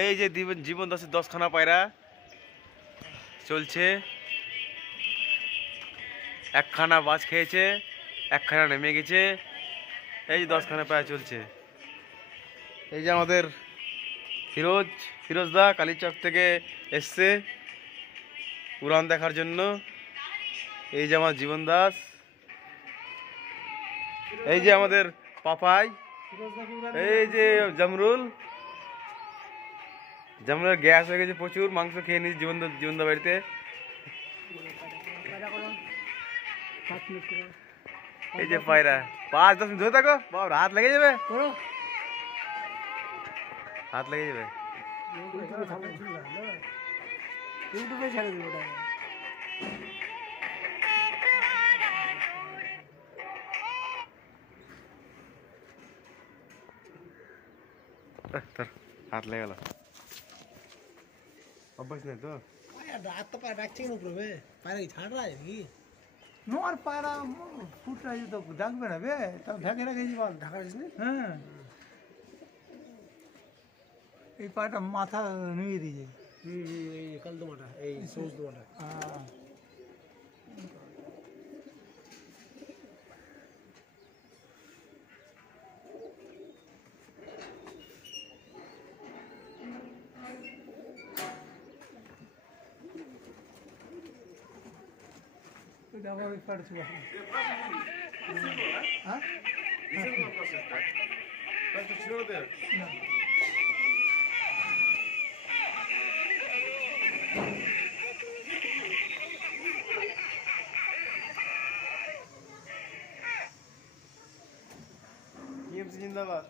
এই যে জীবন দাসের 10খানা পায়রা চলছে। একখানা বাজ খেয়েছে, একখানা নেমে গেছে। এই যে 10খানা পায়রা চলছে। এই যে আমাদের ফিরোজদা কালীচক থেকে এসছে উড়ান দেখার জন্য। এই যে আমার জীবন দাস, এই যে আমাদের পাপাই, এই যে জামরুলের গ্যাস হয়ে গেছে প্রচুর, মাংস খেয়ে নিয়েছে জীবনদা বাড়িতে। এই যে পায়রা 5-10 মিনিট ধরে থাকো, বাবা হাত লেগে যাবে, হাত লেগে যাবে। ইউটিউবে ছেড়ে দিব ওটা। हाथ ले गला अब बस नहीं तो रात तो पायरा डाकचिंग ऊपर बे पायरा की छाड़ रहा है कि नो और पायरा फूट रहा है तो ढक में ना बे तब ढके रखे जी बाल ढका इसने हां ये पायरा माथा नहीं दीजिए ये कल दो माटा ये सोच दो माटा हां Давай пальцы ваши. А? Просто чего ты? Ним зиндабад,